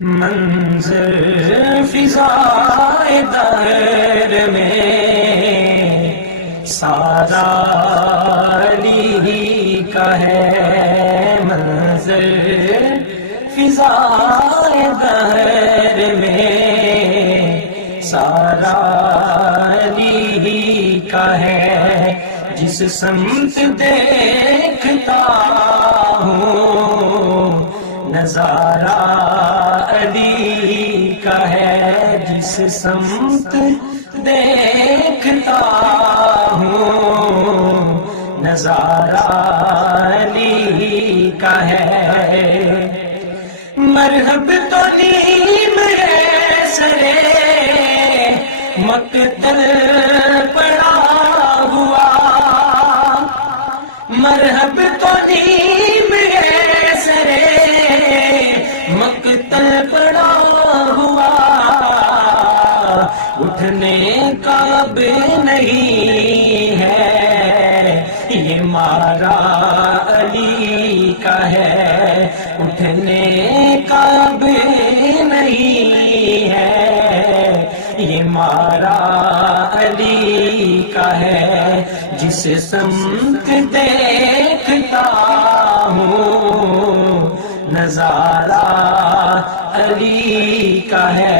منظر فضائے دہر میں سارا علی ہی کا ہے، منظر فضائے دہر میں سارا علی ہی کا ہے، جس سمت دیکھتا ہوں نظارہ علی کا ہے، جس سمت دیکھتا ہوں نظارہ علی کا ہے۔ مرحب تو نیم سرے مقتل پڑا ہوا، مرحب تو نیم سرے مقتل پڑا ہوا، اٹھنے کا اب نہیں ہے، یہ مارا علی کا ہے، اٹھنے کا اب نہیں ہے، یہ مارا علی کا ہے، جس سمت دیکھتا ہوں نظارہ علی کا ہے۔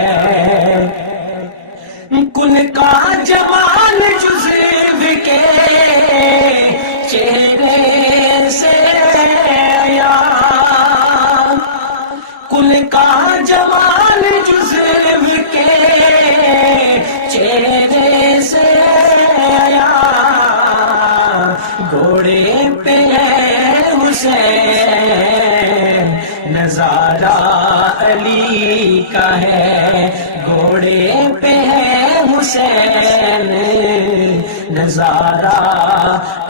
کن کا جمال جزو کے چہرے سے آیا، کن کا جمال جزو کے چہرے سے آیا، گھوڑے پہ حسین نظارہ علی کا ہے، گھوڑے پہ ہے حسین نظارہ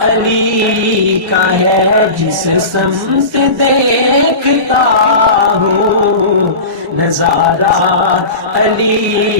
علی کا ہے، جس سمت دیکھتا ہوں نظارہ علی